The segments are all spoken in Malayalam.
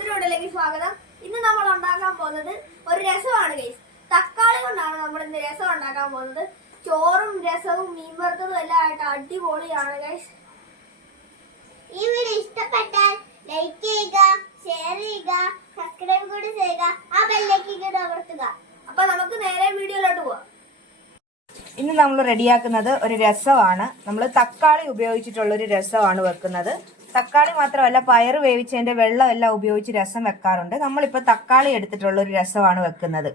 വീഡിയോയിലേക്ക് സ്വാഗതം. ഇന്ന് നമ്മൾ ഉണ്ടാക്കാൻ പോകുന്നത് ഒരു രസമാണ് ഗൈസ് തക്കാളി കൊണ്ടാണ് നമ്മൾ ഇന്ന് രസം ഉണ്ടാക്കാൻ പോകുന്നത്. ചോറും രസവും മീൻ വറുത്തതും എല്ലാം ആയിട്ട് അടിപൊളിയാണ് ഗൈസ് ഈ വീഡിയോ ഇഷ്ടപ്പെട്ടാൽ ലൈക്ക് ചെയ്യുക ഷെയർ ചെയ്യുക സബ്സ്ക്രൈബ് കൂടി ചെയ്യുക ആ ബെല്ലേക്ക് കൂടി അമർത്തുക അപ്പൊ നമുക്ക് നേരെ വീഡിയോയിലോട്ട് പോവാം ഇന്ന് നമ്മൾ റെഡിയാക്കുന്നത് ഒരു രസമാണ്. നമ്മൾ തക്കാളി ഉപയോഗിച്ചിട്ടുള്ള ഒരു രസമാണ് വെക്കുന്നത്. തക്കാളി മാത്രമല്ല പയർ വേവിച്ചതിന്റെ വെള്ളമെല്ലാം ഉപയോഗിച്ച് രസം വെക്കാറുണ്ട്. നമ്മളിപ്പോൾ തക്കാളി എടുത്തിട്ടുള്ള ഒരു രസമാണ് വെക്കുന്നത്.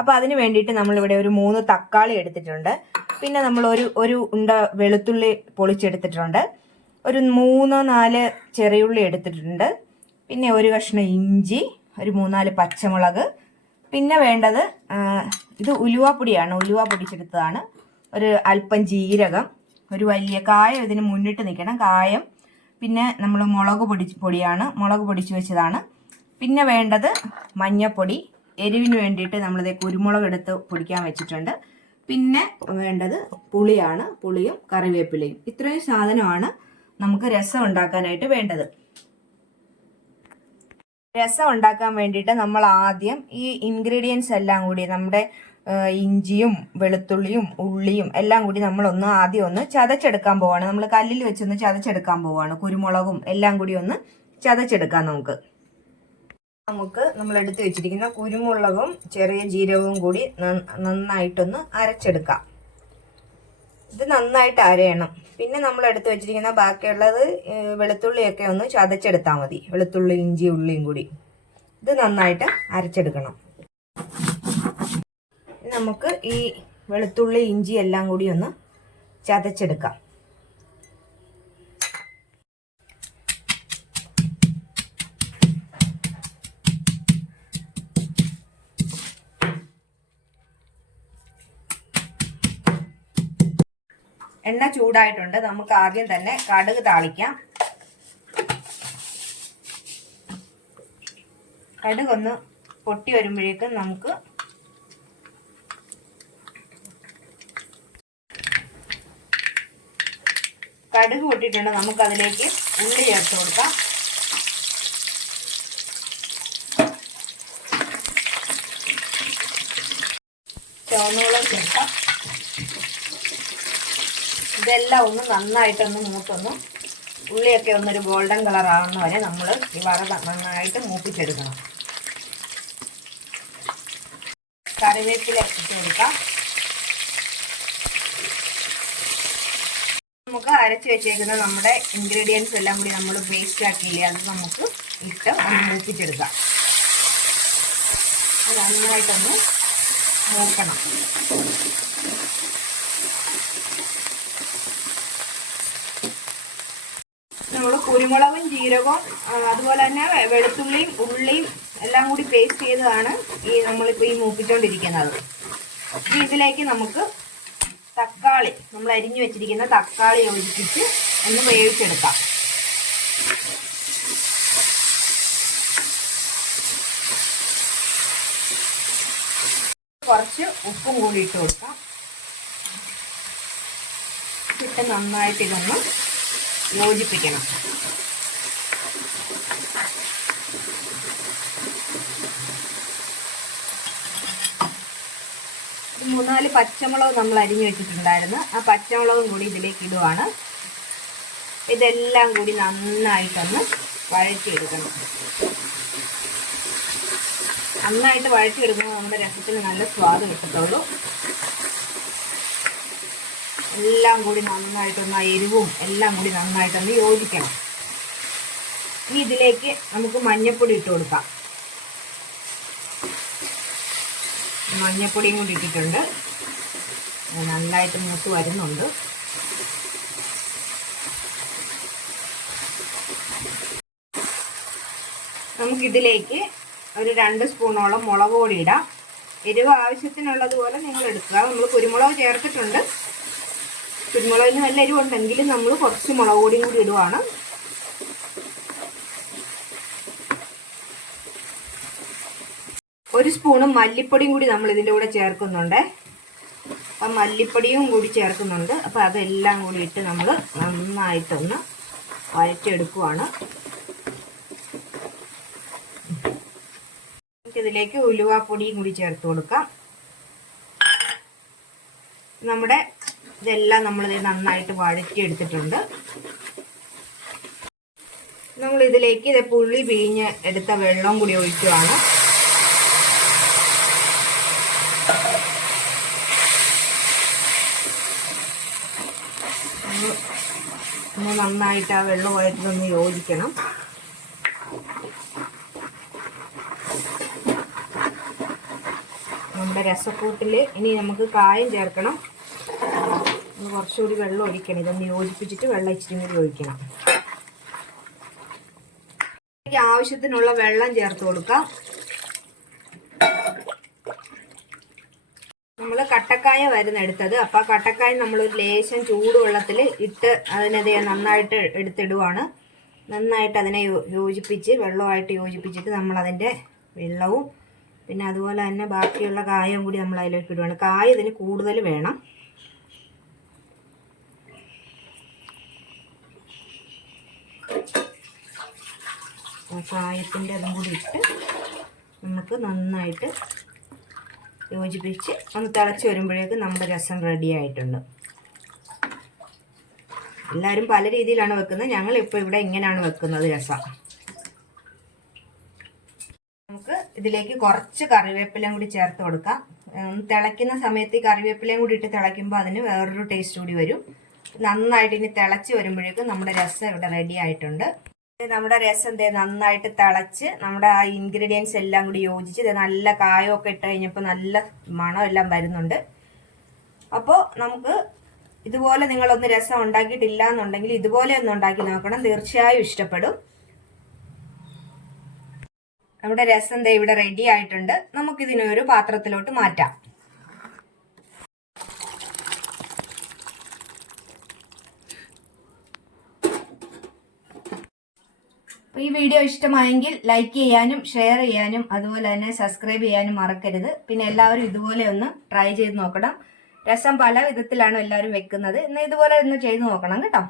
അപ്പോൾ അതിന് വേണ്ടിയിട്ട് നമ്മളിവിടെ ഒരു മൂന്ന് തക്കാളി എടുത്തിട്ടുണ്ട്. പിന്നെ നമ്മൾ ഒരു ഒരു ഉണ്ട വെളുത്തുള്ളി പൊളിച്ചെടുത്തിട്ടുണ്ട്. ഒരു മൂന്നോ നാല് ചെറിയുള്ളി എടുത്തിട്ടുണ്ട്. പിന്നെ ഒരു കഷ്ണം ഇഞ്ചി ഒരു മൂന്നാൽ പച്ചമുളക്. പിന്നെ വേണ്ടത് ഇത് ഉലുവാപ്പൊടിയാണ്. ഉലുവ പൊടിച്ചെടുത്തതാണ്. ഒരു അല്പം ജീരകം ഒരു വലിയ കായം ഇതിന് മുന്നിട്ട് നിൽക്കണം. കായം പിന്നെ നമ്മൾ മുളക് പൊടി പൊടിയാണ്. മുളക് പൊടിച്ച് വെച്ചതാണ്. പിന്നെ വേണ്ടത് മഞ്ഞപ്പൊടി. എരിവിന് വേണ്ടിയിട്ട് നമ്മളിത് കുരുമുളക് എടുത്ത് പൊടിക്കാൻ വെച്ചിട്ടുണ്ട്. പിന്നെ വേണ്ടത് പുളിയാണ്. പുളിയും കറിവേപ്പിലയും. ഇത്രയും സാധനമാണ് നമുക്ക് രസം ഉണ്ടാക്കാനായിട്ട് വേണ്ടത്. രസം ഉണ്ടാക്കാൻ വേണ്ടിയിട്ട് നമ്മൾ ആദ്യം ഈ ഇൻഗ്രീഡിയൻസ് എല്ലാം കൂടി നമ്മുടെ ഇഞ്ചിയും വെളുത്തുള്ളിയും ഉള്ളിയും എല്ലാം കൂടി നമ്മളൊന്ന് ആദ്യം ഒന്ന് ചതച്ചെടുക്കാൻ പോവാണ്. നമ്മൾ കല്ലിൽ വെച്ചൊന്ന് ചതച്ചെടുക്കാൻ പോവാണ്. കുരുമുളകും എല്ലാം കൂടി ഒന്ന് ചതച്ചെടുക്കാം നമുക്ക്. നമുക്ക് നമ്മൾ എടുത്തു വെച്ചിരിക്കുന്ന കുരുമുളകും ചെറിയ ജീരകവും കൂടി നന്ന- നന്നായിട്ടൊന്ന് അരച്ചെടുക്കാം. ഇത് നന്നായിട്ട് അരയണം. പിന്നെ നമ്മൾ എടുത്തു വെച്ചിരിക്കുന്ന ബാക്കിയുള്ളത് വെളുത്തുള്ളിയൊക്കെ ഒന്ന് ചതച്ചെടുത്താൽ മതി. വെളുത്തുള്ളി ഇഞ്ചി ഉള്ളിയും കൂടി. ഇത് നന്നായിട്ട് അരച്ചെടുക്കണം. നമുക്ക് ഈ വെളുത്തുള്ളി ഇഞ്ചി എല്ലാം കൂടി ഒന്ന് ചതച്ചെടുക്കാം. എണ്ണ ചൂടായിട്ടുണ്ട്. നമുക്ക് ആദ്യം തന്നെ കടുക് താളിക്കാം. കടുക് ഒന്ന് പൊട്ടി വരുമ്പോഴേക്കും നമുക്ക് കടുക് നമുക്ക് അതിലേക്ക് ഉള്ളി ചേർത്ത് കൊടുക്കാം. ചുവന്നുകളും ചേർക്കാം. ഇതെല്ലാം ഒന്ന് നന്നായിട്ടൊന്ന് മൂത്തൊന്ന് ഉള്ളിയൊക്കെ ഒന്നൊരു ഗോൾഡൻ കളർ ആവുന്ന വരെ നമ്മൾ ഈ വറ നന്നായിട്ട് മൂപ്പിച്ചെടുക്കണം. കറിവേപ്പില ഇട്ട് കൊടുക്കാം. നമുക്ക് അരച്ച് വെച്ചേക്കുന്ന നമ്മുടെ ഇൻഗ്രീഡിയൻസ് എല്ലാം കൂടി നമ്മൾ പേസ്റ്റ് ആക്കിയില്ലേ അത് നമുക്ക് ഇട്ട് ഒന്ന് മൂപ്പിച്ചെടുക്കാം അത് നന്നായിട്ടൊന്ന് മൂക്കണം. നമ്മൾ കുരുമുളകും ജീരകവും അതുപോലെ തന്നെ വെളുത്തുള്ളിയും ഉള്ളിയും എല്ലാം കൂടി പേസ്റ്റ് ചെയ്തതാണ് ഈ നമ്മളിപ്പോൾ ഈ മൂപ്പിച്ചുകൊണ്ടിരിക്കുന്നത് ഇതിലേക്ക് നമുക്ക് തക്കാളി നമ്മൾ അരിഞ്ഞു വെച്ചിരിക്കുന്ന തക്കാളി യോജിപ്പിച്ച് ഒന്ന് വേവിച്ചെടുക്കാം. കുറച്ച് ഉപ്പും കൂടി ഇട്ട് കൊടുക്കാം. ഇട്ട് നന്നായിട്ട് ഇതൊന്ന് യോജിപ്പിക്കണം. മൂന്നാൽ പച്ചമുളക് നമ്മൾ അരിഞ്ഞു വെച്ചിട്ടുണ്ടായിരുന്നു. ആ പച്ചമുളകും കൂടി ഇതിലേക്ക് ഇടുവാണ്. ഇതെല്ലാം കൂടി നന്നായിട്ടൊന്ന് വഴറ്റിയെടുക്കണം. നന്നായിട്ട് വഴറ്റിയെടുക്കുമ്പോൾ നമ്മുടെ രസത്തിന് നല്ല സ്വാദ് കിട്ടത്തുള്ളൂ. എല്ലാം കൂടി നന്നായിട്ടൊന്ന് എരിവും എല്ലാം കൂടി നന്നായിട്ടൊന്ന് യോജിക്കണം. ഇനി ഇതിലേക്ക് നമുക്ക് മഞ്ഞൾപ്പൊടി ഇട്ട് കൊടുക്കാം. മഞ്ഞപ്പൊടിയും കൂടി ഇട്ടിട്ടുണ്ട്. നന്നായിട്ട് മൂത്ത് വരുന്നുണ്ട്. നമുക്കിതിലേക്ക് ഒരു രണ്ട് സ്പൂണോളം മുളക് പൊടി ഇടാം. എരിവ് ആവശ്യത്തിനുള്ളതുപോലെ നിങ്ങൾ എടുക്കുക. നമ്മൾ കുരുമുളക് ചേർത്തിട്ടുണ്ട്. കുരുമുളകിന് നല്ല എരിവുണ്ടെങ്കിലും നമ്മൾ കുറച്ച് മുളക് പൊടിയും കൂടി ഇടുവാണ്. ഒരു സ്പൂണ് മല്ലിപ്പൊടിയും കൂടി നമ്മൾ ഇതിന്റെ കൂടെ ചേർക്കുന്നുണ്ട്. അപ്പം മല്ലിപ്പൊടിയും കൂടി ചേർക്കുന്നുണ്ട്. അപ്പം അതെല്ലാം കൂടി ഇട്ട് നമ്മൾ നന്നായിട്ടൊന്ന് വഴറ്റിയെടുക്കുവാണ്. ഇതിലേക്ക് ഉലുവാപ്പൊടിയും കൂടി ചേർത്ത് കൊടുക്കാം. നമ്മുടെ ഇതെല്ലാം നമ്മളിത് നന്നായിട്ട് വഴറ്റി എടുത്തിട്ടുണ്ട് നമ്മൾ ഇതിലേക്ക് ഇത് പുള്ളി പിഴിഞ്ഞ് എടുത്ത വെള്ളം കൂടി ഒഴിക്കുവാണ്. ഒന്ന് നന്നായിട്ട് ആ വെള്ളമായിട്ടൊന്ന് യോജിക്കണം. നമ്മുടെ രസക്കൂട്ടിൽ ഇനി നമുക്ക് കായം ചേർക്കണം. ഒന്ന് കുറച്ചുകൂടി വെള്ളം ഒഴിക്കണം. ഇതൊന്ന് യോജിപ്പിച്ചിട്ട് വെള്ളം ഇച്ചിരി കൂടി ഒഴിക്കണം. ആവശ്യത്തിനുള്ള വെള്ളം ചേർത്ത് കൊടുക്കാം. നമ്മൾ കട്ടക്കായ വരുന്ന എടുത്തത് അപ്പോൾ കട്ടക്കായ നമ്മൾ ഒരു ലേശം ചൂടുവെള്ളത്തിൽ ഇട്ട് അതിനത് നന്നായിട്ട് എടുത്തിടുവാണ്. നന്നായിട്ട് അതിനെ യോജിപ്പിച്ച് വെള്ളമായിട്ട് യോജിപ്പിച്ചിട്ട് നമ്മൾ അതിന്റെ വെള്ളവും പിന്നെ അതുപോലെ തന്നെ ബാക്കിയുള്ള കായവും കൂടി നമ്മൾ അതിലേക്ക് ഇടുവാണ്. കായ ഇതിന് കൂടുതൽ വേണം. കായത്തിന്റെ അതും കൂടി ഇട്ട് നമുക്ക് നന്നായിട്ട് യോജിപ്പിച്ച് ഒന്ന് തിളച്ച് വരുമ്പോഴേക്കും നമ്മുടെ രസം റെഡി ആയിട്ടുണ്ട്. എല്ലാവരും പല രീതിയിലാണ് വെക്കുന്നത്. ഞങ്ങൾ ഇപ്പോൾ ഇവിടെ ഇങ്ങനെയാണ് വെക്കുന്നത് രസം. നമുക്ക് ഇതിലേക്ക് കുറച്ച് കറിവേപ്പിലയും കൂടി ചേർത്ത് കൊടുക്കാം. തിളയ്ക്കുന്ന സമയത്ത് ഈ കറിവേപ്പിലയും കൂടി ഇട്ട് തിളയ്ക്കുമ്പോൾ അതിന് വേറൊരു ടേസ്റ്റ് കൂടി വരും. നന്നായിട്ട് ഇനി തിളച്ച് വരുമ്പോഴേക്കും നമ്മുടെ രസം ഇവിടെ റെഡി ആയിട്ടുണ്ട്. നമ്മുടെ രസം ദേ നന്നായിട്ട് തിളച്ച് നമ്മുടെ ആ ഇൻഗ്രീഡിയൻസ് എല്ലാം കൂടി യോജിച്ച് ഇത് നല്ല കായമൊക്കെ ഇട്ട് കഴിഞ്ഞപ്പോൾ നല്ല മണം എല്ലാം വരുന്നുണ്ട്. അപ്പോൾ നമുക്ക് ഇതുപോലെ നിങ്ങളൊന്ന് രസം ഉണ്ടാക്കിയിട്ടില്ല എന്നുണ്ടെങ്കിൽ ഇതുപോലെ ഒന്ന് ഉണ്ടാക്കി നോക്കണം. തീർച്ചയായും ഇഷ്ടപ്പെടും. നമ്മുടെ രസം ഇവിടെ റെഡി ആയിട്ടുണ്ട്. നമുക്കിതിനെ ഒരു പാത്രത്തിലോട്ട് മാറ്റാം. ഈ വീഡിയോ ഇഷ്ടമായെങ്കിൽ ലൈക്ക് ചെയ്യാനും ഷെയർ ചെയ്യാനും അതുപോലെ തന്നെ സബ്സ്ക്രൈബ് ചെയ്യാനും മറക്കരുത്. പിന്നെ എല്ലാവരും ഇതുപോലെ ഒന്ന് ട്രൈ ചെയ്ത് നോക്കണം. രസം പല വിധത്തിലാണ് എല്ലാവരും വെക്കുന്നത്. എന്നാൽ ഇതുപോലെ ഒന്ന് ചെയ്ത് നോക്കണം കേട്ടോ.